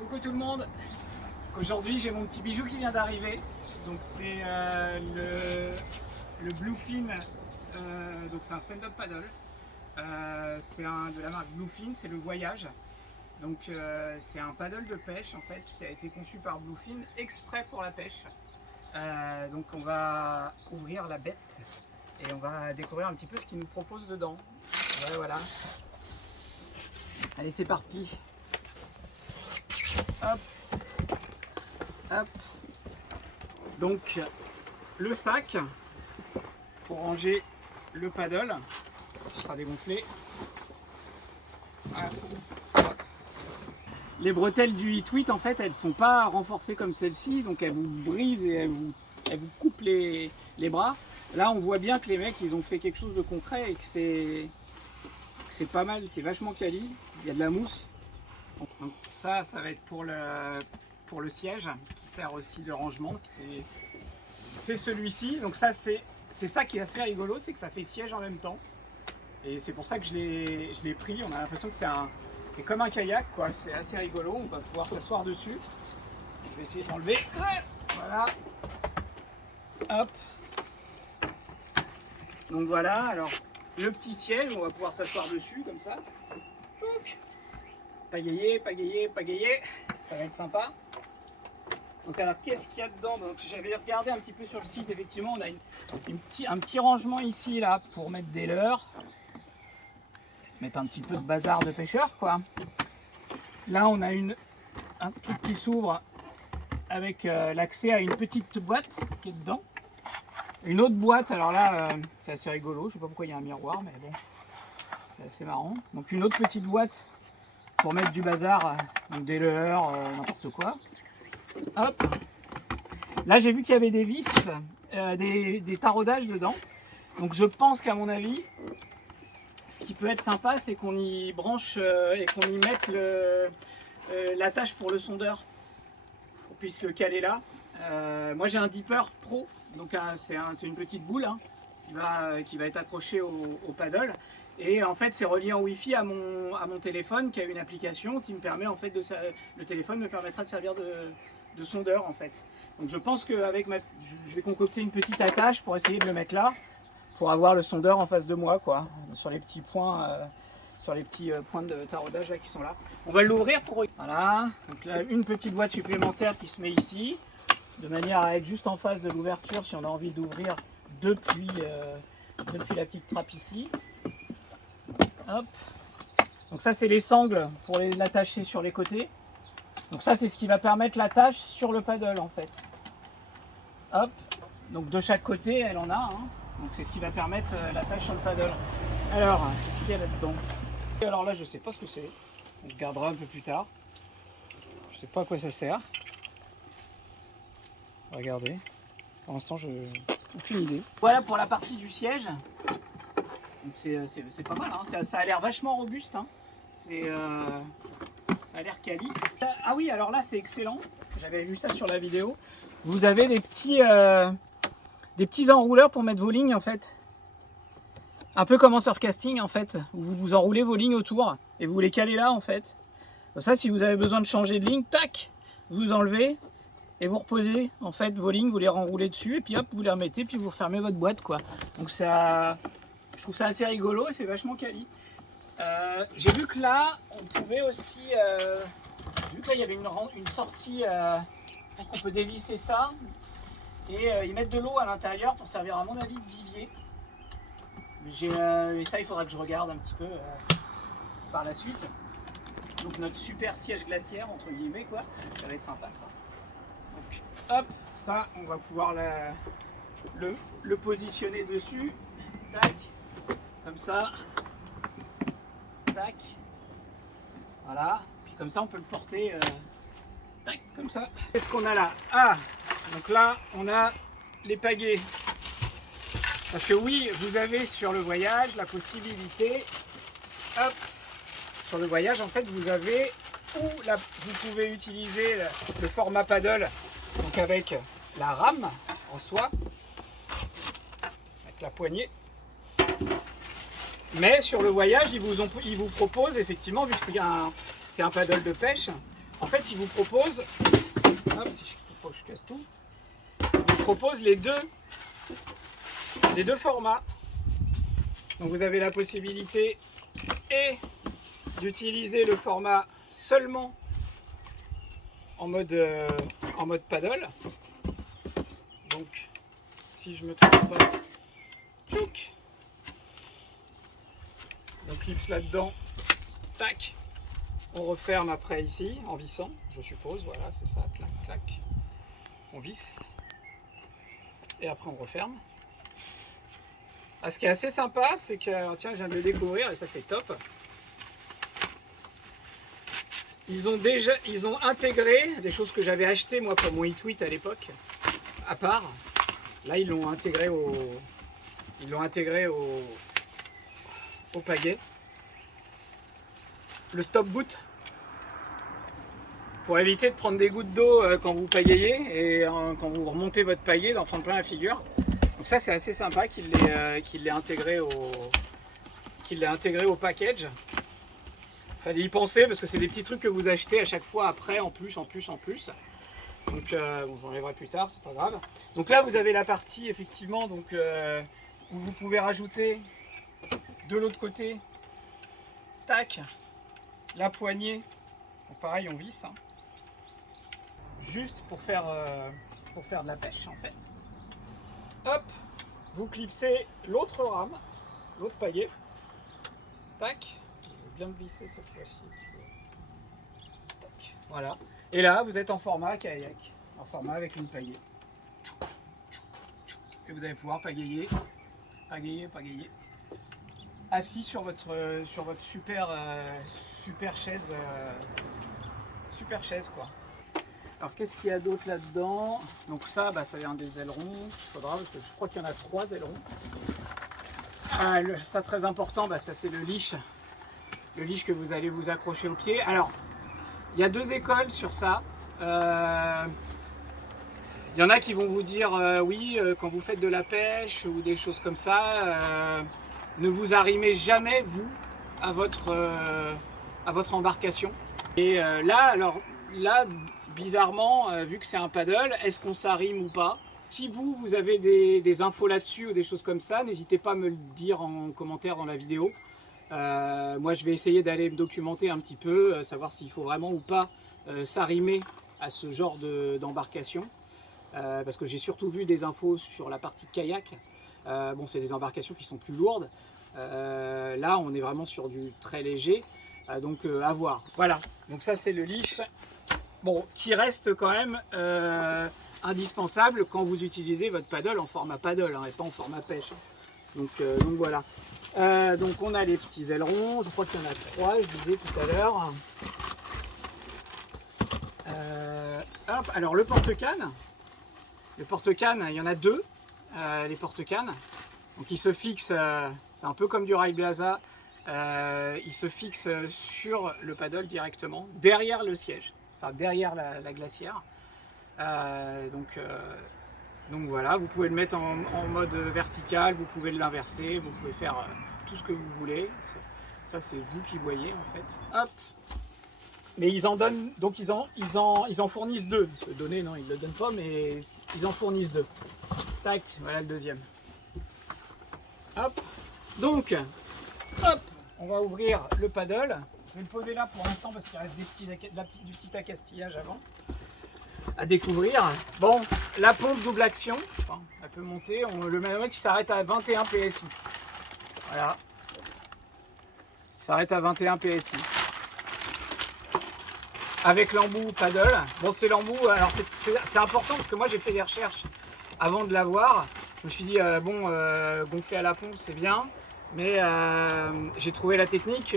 Coucou tout le monde. Aujourd'hui j'ai mon petit bijou qui vient d'arriver. Donc c'est le Bluefin, donc c'est un stand-up paddle. C'est de la marque Bluefin, c'est le Voyage. Donc c'est un paddle de pêche en fait qui a été conçu par Bluefin exprès pour la pêche. Donc on va ouvrir la bête et on va découvrir un petit peu ce qu'il nous propose dedans. Ouais, voilà. Allez, c'est parti. Hop, hop. Donc le sac pour ranger le paddle qui sera dégonflé. Voilà. Les bretelles du Hitweet en fait elles sont pas renforcées comme celle-ci, donc elles vous brisent et elles vous coupent les bras. Là on voit bien que les mecs ils ont fait quelque chose de concret et que c'est pas mal, c'est vachement quali, il y a de la mousse. Donc ça va être pour le siège qui sert aussi de rangement, c'est celui-ci. Donc ça c'est ça qui est assez rigolo, c'est que ça fait siège en même temps et c'est pour ça que je l'ai pris. On a l'impression que c'est comme un kayak quoi, c'est assez rigolo, on va pouvoir s'asseoir dessus. Je vais essayer d'enlever, voilà, hop. Donc voilà, alors le petit siège, on va pouvoir s'asseoir dessus comme ça. Pagayer, pagayer, pagayer, ça va être sympa. Donc alors qu'est-ce qu'il y a dedans? Donc j'avais regardé un petit peu sur le site, effectivement on a un petit rangement ici là pour mettre des leurres, mettre un petit peu de bazar de pêcheur quoi. Là on a un truc qui s'ouvre avec l'accès à une petite boîte qui est dedans. Une autre boîte, alors là c'est assez rigolo, je sais pas pourquoi il y a un miroir mais bon, c'est assez marrant. Donc une autre petite boîte pour mettre du bazar, donc des leurres, n'importe quoi. Hop. Là j'ai vu qu'il y avait des vis, des taraudages dedans. Donc je pense qu'à mon avis, ce qui peut être sympa, c'est qu'on y branche et qu'on y mette l'attache pour le sondeur, qu'on puisse le caler là. Moi j'ai un Dipper Pro, donc c'est une petite boule hein, qui va être accrochée au paddle. Et en fait c'est relié en Wi-Fi à mon téléphone qui a une application qui me permet en fait le téléphone me permettra de servir de sondeur en fait. Donc je pense qu'avec je vais concocter une petite attache pour essayer de le mettre là, pour avoir le sondeur en face de moi quoi, sur les petits points de taraudage là qui sont là. On va l'ouvrir pour voilà. Donc là une petite boîte supplémentaire qui se met ici, de manière à être juste en face de l'ouverture si on a envie d'ouvrir depuis la petite trappe ici. Hop. Donc ça c'est les sangles pour l'attacher sur les côtés. Donc ça c'est ce qui va permettre l'attache sur le paddle en fait. Hop. Donc de chaque côté elle en a. Hein. Donc c'est ce qui va permettre l'attache sur le paddle. Alors qu'est-ce qu'il y a là-dedans? Alors là je sais pas ce que c'est. On regardera un peu plus tard. Je sais pas à quoi ça sert. Regardez. Pour l'instant je n'ai aucune idée. Voilà pour la partie du siège. Donc c'est pas mal, hein. Ça a l'air vachement robuste, hein. Ça a l'air quali. Ah oui, alors là c'est excellent, j'avais vu ça sur la vidéo. Vous avez des petits enrouleurs pour mettre vos lignes en fait. Un peu comme en surfcasting en fait, où vous enroulez vos lignes autour et vous les calez là en fait. Donc ça si vous avez besoin de changer de ligne, tac, vous enlevez et vous reposez en fait vos lignes, vous les renroulez dessus et puis hop, vous les remettez puis vous refermez votre boîte quoi. Donc ça... Je trouve ça assez rigolo et c'est vachement quali. J'ai vu que là, on pouvait aussi... j'ai vu que là, il y avait une sortie pour qu'on peut dévisser ça. Et ils mettent de l'eau à l'intérieur pour servir à mon avis de vivier. Et ça, il faudra que je regarde un petit peu par la suite. Donc notre super siège glaciaire, entre guillemets, quoi. Ça va être sympa, ça. Donc, hop, ça, on va pouvoir le positionner dessus. Tac. Comme ça, tac, voilà, puis comme ça on peut le porter, tac, comme ça. Qu'est-ce qu'on a là? Ah, donc là on a les pagaies, parce que oui, vous avez sur le Voyage la possibilité, hop, sur le Voyage en fait vous avez, vous pouvez utiliser le format paddle, donc avec la rame en soie, avec la poignée. Mais sur le Voyage, ils vous proposent effectivement, vu que c'est un paddle de pêche, En fait, il vous propose, hop, si je ne pas je casse tout, il vous propose les deux formats. Donc vous avez la possibilité et d'utiliser le format seulement en mode paddle. Donc si je me trompe pas, tchouk, on clipse là-dedans, tac, on referme après ici en vissant, je suppose, voilà, c'est ça, clac, clac, on visse et après on referme. Ah, ce qui est assez sympa, c'est que, alors tiens, je viens de le découvrir et ça c'est top. Ils ont intégré des choses que j'avais achetées moi pour mon Hitweet à l'époque, à part. Là ils l'ont intégré au pagaie. Le stop boot, pour éviter de prendre des gouttes d'eau quand vous pagayez et quand vous remontez votre pagaie, d'en prendre plein la figure. Donc ça c'est assez sympa qu'il l'ait intégré au package. Fallait y penser parce que c'est des petits trucs que vous achetez à chaque fois après, en plus. Donc bon, j'enlèverai plus tard, c'est pas grave. Donc là vous avez la partie effectivement donc, où vous pouvez rajouter de l'autre côté, tac, la poignée. Donc pareil on visse. Hein. Juste pour faire de la pêche en fait. Hop, vous clipsez l'autre rame, l'autre pagaie. Tac, je vais bien me visser cette fois-ci. Tac, voilà. Et là, vous êtes en format kayak, en format avec une pagaie. Et vous allez pouvoir pagayer, assis sur votre super chaise quoi. Alors qu'est-ce qu'il y a d'autre là-dedans? Donc ça, ça vient des ailerons. Il faudra parce que je crois qu'il y en a 3 ailerons. Ça très important, ça c'est le leash que vous allez vous accrocher au pied. Alors il y a 2 écoles sur ça. Il y en a qui vont vous dire oui, quand vous faites de la pêche ou des choses comme ça, ne vous arrimez jamais vous à votre embarcation. Et là bizarrement, vu que c'est un paddle, est-ce qu'on s'arrime ou pas? Si vous avez des infos là-dessus ou des choses comme ça, n'hésitez pas à me le dire en commentaire dans la vidéo. Moi je vais essayer d'aller me documenter un petit peu, savoir s'il faut vraiment ou pas s'arrimer à ce genre d'embarcation. Parce que j'ai surtout vu des infos sur la partie kayak. Bon, c'est des embarcations qui sont plus lourdes. Là on est vraiment sur du très léger, donc à voir. Voilà, donc ça c'est le leash. Bon, qui reste quand même indispensable quand vous utilisez votre paddle en format paddle et pas en format pêche. Donc voilà. Donc on a les petits ailerons, je crois qu'il y en a 3, je disais tout à l'heure. Alors le porte-canne, il y en a 2, les porte-cannes. Donc il se fixe, c'est un peu comme du Rail Blaza, il se fixe sur le paddle directement, derrière le siège. Enfin, derrière la glacière. Donc voilà, vous pouvez le mettre en mode vertical, vous pouvez l'inverser, vous pouvez faire tout ce que vous voulez. Ça c'est vous qui voyez en fait. Hop. Mais ils en donnent, donc ils en fournissent 2. Parce que donner, non, ils ne le donnent pas, mais ils en fournissent 2. Tac, voilà le deuxième. Hop. Donc, hop, on va ouvrir le paddle. Je vais le poser là pour l'instant parce qu'il reste du petit accastillage avant à découvrir. Bon, la pompe double action, enfin, elle peut monter. Le manomètre s'arrête à 21 PSI. Voilà. Il s'arrête à 21 PSI. Avec l'embout paddle. Bon, c'est l'embout. Alors c'est important parce que moi j'ai fait des recherches avant de l'avoir. Je me suis dit gonfler à la pompe c'est bien. Mais j'ai trouvé la technique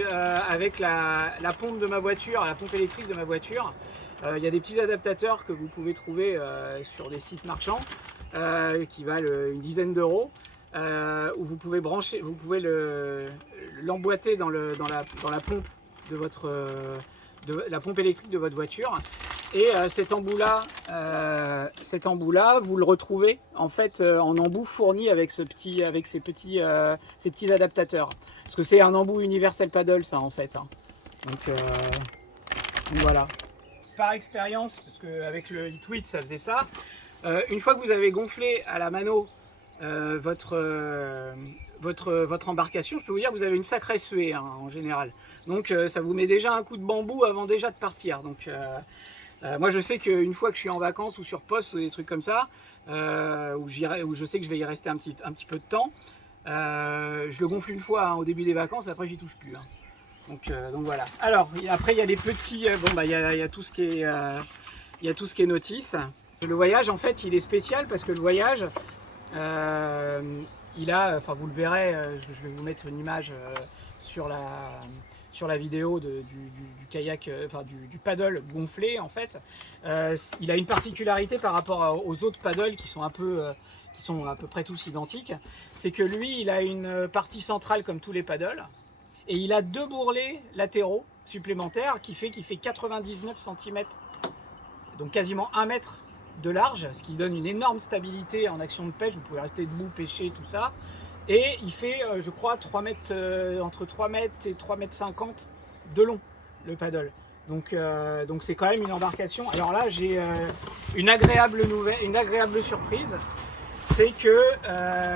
avec la pompe de ma voiture, la pompe électrique de ma voiture. Il y a des petits adaptateurs que vous pouvez trouver sur des sites marchands qui valent une dizaine d'euros, où vous pouvez l'emboîter dans la pompe de la pompe électrique de votre voiture. Et cet embout-là, vous le retrouvez en fait en embout fourni avec ces petits adaptateurs. Parce que c'est un embout universel paddle ça en fait. Hein. Donc voilà. par expérience, parce qu'avec le Hitwit ça faisait ça, une fois que vous avez gonflé à la mano votre embarcation, je peux vous dire que vous avez une sacrée suée hein, en général. Donc ça vous met déjà un coup de bambou avant déjà de partir. Donc moi je sais qu'une fois que je suis en vacances ou sur poste ou des trucs comme ça, où je sais que je vais y rester un petit peu de temps, je le gonfle une fois hein, au début des vacances, après j'y touche plus. Hein. Donc voilà. Alors après il y a des petits, il y a tout ce qui est, il y a tout ce qui est notice. Le voyage en fait il est spécial parce que le voyage il a, enfin vous le verrez, je vais vous mettre une image sur la vidéo du kayak, enfin du paddle gonflé en fait. Il a une particularité par rapport aux autres paddles qui sont à peu près tous identiques, c'est que lui il a une partie centrale comme tous les paddles et il a 2 bourrelets latéraux supplémentaires qui fait 99 cm, donc quasiment 1 mètre de large, ce qui donne une énorme stabilité en action de pêche. Vous pouvez rester debout, pêcher, tout ça. Et il fait, je crois, 3 mètres, entre 3 mètres et 3 mètres 50 de long, le paddle. Donc c'est quand même une embarcation. Alors là, j'ai une agréable surprise. C'est que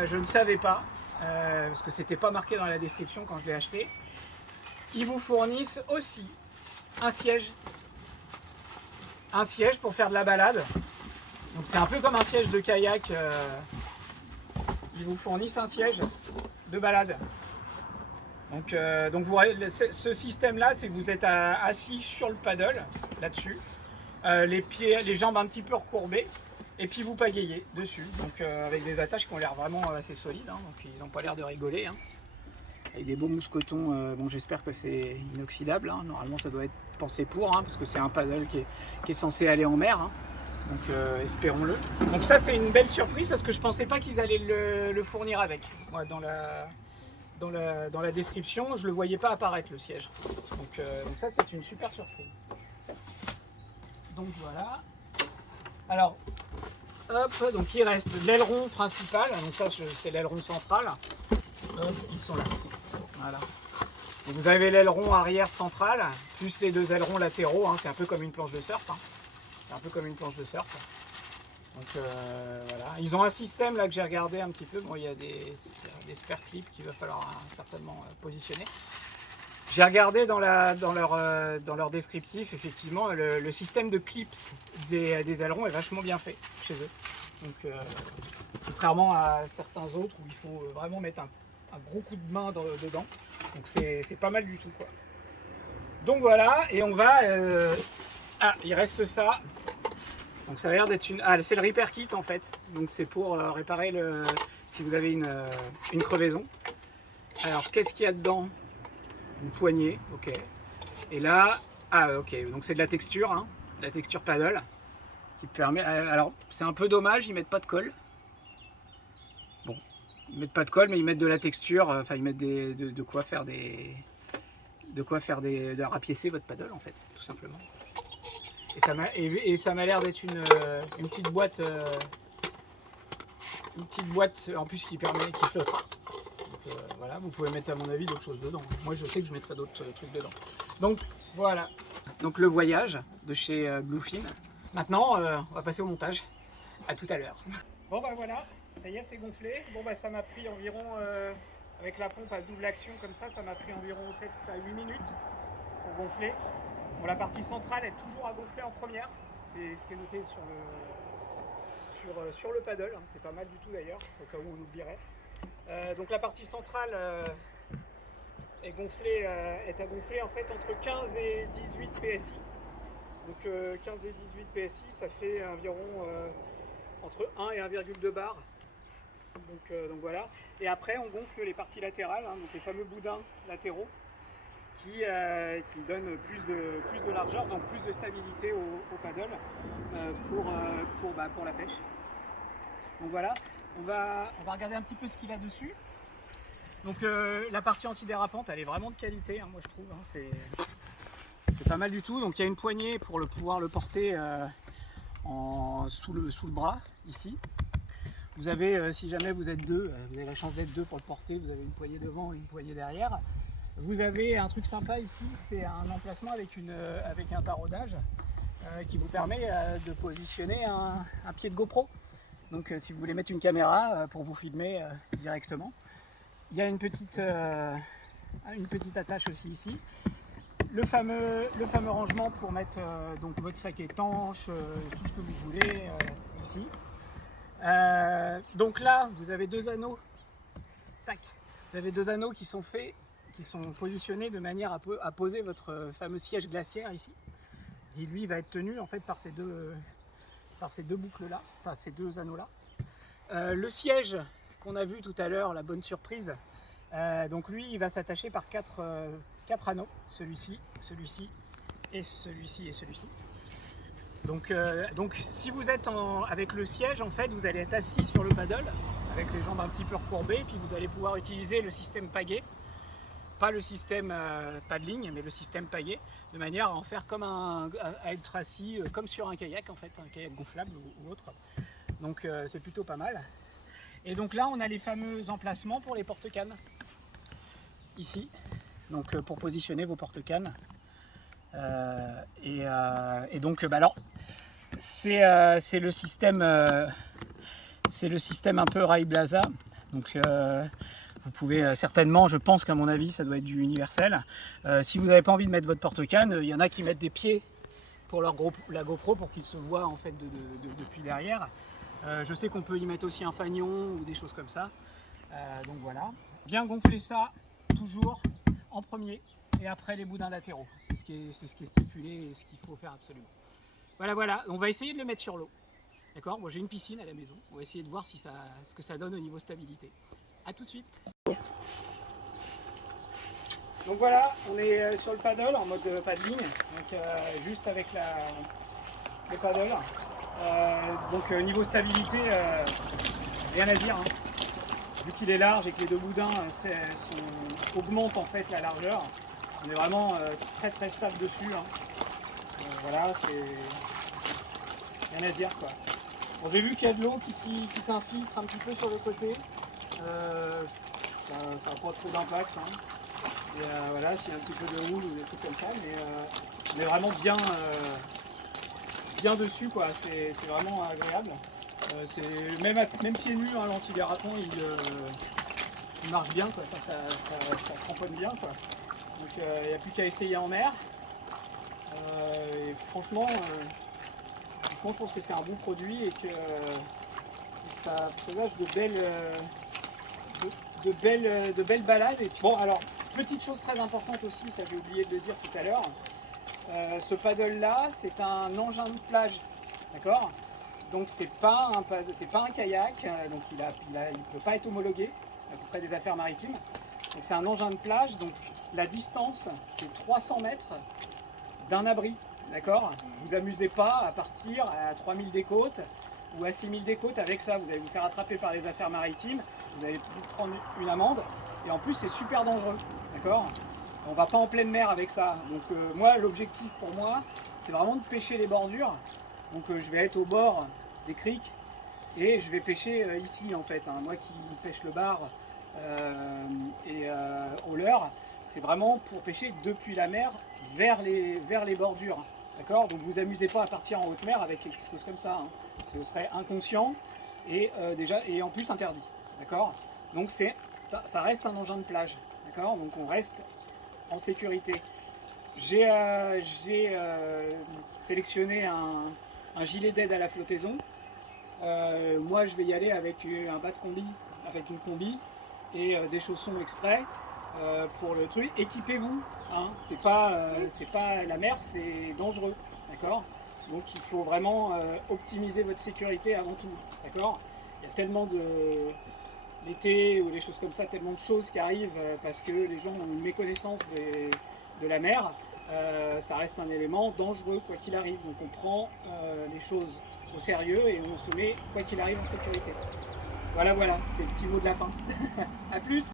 je ne savais pas, parce que c'était pas marqué dans la description quand je l'ai acheté. Ils vous fournissent aussi un siège pour faire de la balade. Donc c'est un peu comme un siège de kayak, ils vous fournissent un siège de balade. Donc ce système-là, c'est que vous êtes assis sur le paddle, là-dessus, les jambes un petit peu recourbées, et puis vous pagayez dessus. Donc avec des attaches qui ont l'air vraiment assez solides, hein, donc ils n'ont pas l'air de rigoler. Hein. Avec des beaux mousquetons, bon j'espère que c'est inoxydable, hein. Normalement ça doit être pensé pour, hein, parce que c'est un paddle qui est censé aller en mer. Hein. Donc espérons-le. Donc ça c'est une belle surprise parce que je pensais pas qu'ils allaient le fournir avec. Moi dans la description je le voyais pas apparaître le siège. Donc ça c'est une super surprise. Donc voilà. Alors hop, donc il reste l'aileron principal. Donc ça c'est l'aileron central. Hop, ils sont là. Voilà. Donc vous avez l'aileron arrière central plus les 2 ailerons latéraux. Hein. C'est un peu comme une planche de surf. Hein. C'est un peu comme une planche de surf. Donc voilà. Ils ont un système là que j'ai regardé un petit peu. Bon, il y a des spare clips qu'il va falloir certainement positionner. J'ai regardé dans leur descriptif, effectivement, le système de clips des ailerons est vachement bien fait chez eux. Donc contrairement à certains autres où il faut vraiment mettre un gros coup de main dedans. Donc c'est pas mal du tout quoi. Donc voilà, et on va... Ah, il reste ça. Donc ça a l'air d'être une... Ah, c'est le repair kit en fait. Donc c'est pour réparer si vous avez une crevaison. Alors qu'est-ce qu'il y a dedans? Une poignée, ok. Et là, ah ok, donc c'est de la texture, hein, la texture paddle. Qui permet... Alors c'est un peu dommage, ils mettent pas de colle. Bon, ils mettent pas de colle, mais ils mettent de la texture, enfin ils mettent de quoi faire de rapiécer votre paddle en fait, tout simplement. Et ça m'a l'air d'être une petite boîte en plus qui flottera. Donc voilà, vous pouvez mettre à mon avis d'autres choses dedans. Moi je sais que je mettrai d'autres trucs dedans. Donc voilà. Donc le voyage de chez Bluefin. Maintenant on va passer au montage. À tout à l'heure. Bon bah voilà, ça y est c'est gonflé. Bon bah ça m'a pris environ avec la pompe à double action comme ça m'a pris environ 7 à 8 minutes pour gonfler. Bon, la partie centrale est toujours à gonfler en première, c'est ce qui est noté sur le paddle, hein. C'est pas mal du tout d'ailleurs, au cas où on oublierait. Donc la partie centrale est à gonfler en fait entre 15 et 18 PSI. Donc 15 et 18 PSI, ça fait environ entre 1 et 1,2 bar. Donc voilà. Et après on gonfle les parties latérales, hein, donc les fameux boudins latéraux. Qui donne plus de largeur, donc plus de stabilité au paddle pour la pêche. Donc voilà, on va regarder un petit peu ce qu'il a dessus. Donc la partie antidérapante, elle est vraiment de qualité, hein, moi je trouve. Hein, c'est pas mal du tout. Donc il y a une poignée pour pouvoir le porter sous le bras, ici. Vous avez, si jamais vous êtes deux, vous avez la chance d'être deux pour le porter, vous avez une poignée devant et une poignée derrière. Vous avez un truc sympa ici, c'est un emplacement avec un taraudage qui vous permet de positionner un pied de GoPro. Donc si vous voulez mettre une caméra pour vous filmer directement. Il y a une petite attache aussi ici. Le fameux rangement pour mettre donc votre sac étanche, tout ce que vous voulez ici. Donc là, vous avez deux anneaux. Tac. Vous avez deux anneaux qui sont positionnés de manière à poser votre fameux siège glaciaire ici. Et lui va être tenu en fait par ces deux boucles là, enfin ces deux anneaux là. Le siège qu'on a vu tout à l'heure, la bonne surprise, donc lui il va s'attacher par quatre anneaux, celui-ci, celui-ci et celui-ci et celui-ci. Donc si vous êtes avec le siège, en fait vous allez être assis sur le paddle avec les jambes un petit peu recourbées, puis vous allez pouvoir utiliser le système pagaie. Pas le système paddling, mais le système pagaie, de manière à en faire comme à être assis comme sur un kayak en fait, un kayak gonflable ou autre. Donc c'est plutôt pas mal. Et donc là on a les fameux emplacements pour les porte-cannes. Ici, donc pour positionner vos porte-cannes. Et donc alors c'est le système un peu Rai Blaza. Donc vous pouvez certainement, je pense qu'à mon avis, ça doit être du universel. Si vous n'avez pas envie de mettre votre porte-canne, il y en a qui mettent des pieds pour la GoPro pour qu'il se voit en fait depuis derrière. Je sais qu'on peut y mettre aussi un fanion ou des choses comme ça. Donc voilà. Bien gonfler ça toujours en premier et après les boudins latéraux. C'est ce qui est stipulé et ce qu'il faut faire absolument. Voilà. On va essayer de le mettre sur l'eau. D'accord ? Bon, j'ai une piscine à la maison. On va essayer de voir ce que ça donne au niveau stabilité. A tout de suite. Donc voilà, on est sur le paddle en mode paddling, donc juste avec le paddle. Donc niveau stabilité, rien à dire. Hein. Vu qu'il est large et que les deux boudins augmentent en fait la largeur, on est vraiment très très stable dessus. Hein. Voilà, c'est rien à dire quoi. Bon, j'ai vu qu'il y a de l'eau qui s'infiltre un petit peu sur le côté. Ça n'a pas trop d'impact. Hein. Et voilà, s'il y a un petit peu de houle ou des trucs comme ça, mais on est vraiment bien dessus quoi. C'est vraiment agréable. Même pieds nus, hein, l'anti-dératant il marche bien quoi. Enfin, ça cramponne bien quoi. Donc il n'y a plus qu'à essayer en mer. Et franchement, je pense que c'est un bon produit et que ça présage de belles balades. Et bon, alors, petite chose très importante aussi, ça j'ai oublié de le dire tout à l'heure, ce paddle là, c'est un engin de plage, d'accord ? Donc c'est pas un kayak, donc il ne peut pas être homologué auprès des affaires maritimes. Donc c'est un engin de plage, donc la distance c'est 300 mètres d'un abri, d'accord ? Vous amusez pas à partir à 3000 des côtes ou à 6000 des côtes avec ça, vous allez vous faire attraper par les affaires maritimes, vous allez prendre une amende et en plus c'est super dangereux, d'accord ? On va pas en pleine mer avec ça, donc moi l'objectif pour moi c'est vraiment de pêcher les bordures, donc je vais être au bord des criques et je vais pêcher ici en fait, hein. Moi qui pêche le bar et au leurre, c'est vraiment pour pêcher depuis la mer vers les bordures. D'accord ? Donc vous amusez pas à partir en haute mer avec quelque chose comme ça. Hein. Ce serait inconscient et et en plus interdit. D'accord ? Donc ça reste un engin de plage. D'accord ? Donc on reste en sécurité. J'ai sélectionné un gilet d'aide à la flottaison. Moi je vais y aller avec un bas de combi, avec une combi et des chaussons exprès. Pour le truc, équipez-vous, hein. C'est pas la mer, c'est dangereux, d'accord ? Donc il faut vraiment optimiser votre sécurité avant tout, d'accord ? Il y a tellement l'été ou des choses comme ça, tellement de choses qui arrivent parce que les gens ont une méconnaissance de la mer. Ça reste un élément dangereux quoi qu'il arrive, donc on prend les choses au sérieux et on se met quoi qu'il arrive en sécurité. Voilà, c'était le petit mot de la fin. A plus.